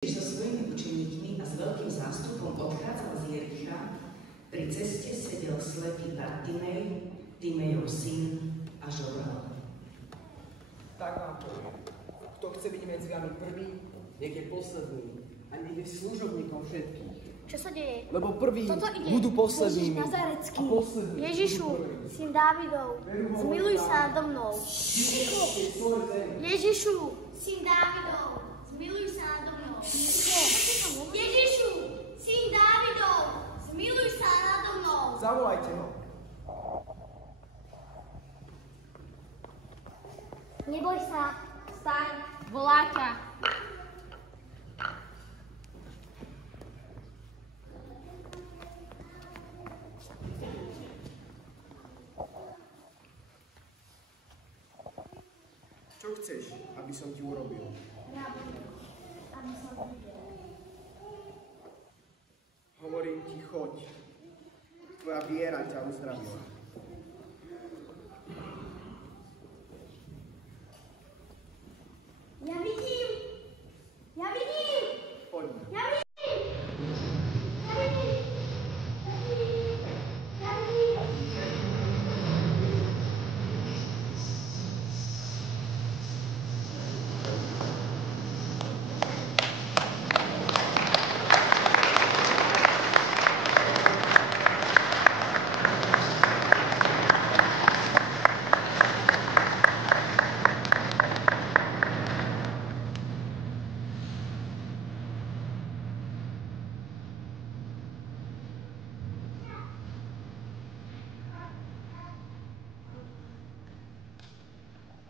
So svojimi učeníkmi a s veľkým zástupom odchádzal z Jericha, pri ceste sedel slepý Bartimej, Timejov syn, a žobral. Tak vám poviem, kto chce byť medzi vami prvý, nech je posledný a nech je služobníkom všetkých. Čo sa deje? Lebo prví budú poslednými. Nazarecký. Ježišu, syn Dávidov, zmiluj sa nado mnou. Ježišu, syn Dávidov, zmiluj sa nado mnou. Ježišu, syn Dávidov, zmiluj sa nado mnou. Zavolajte ho. Neboj sa, staň, volá ťa. Čo chceš, aby som ti urobil? Aby som videl. Hovorím ti, choď. Tvoja viera ťa uzdravila.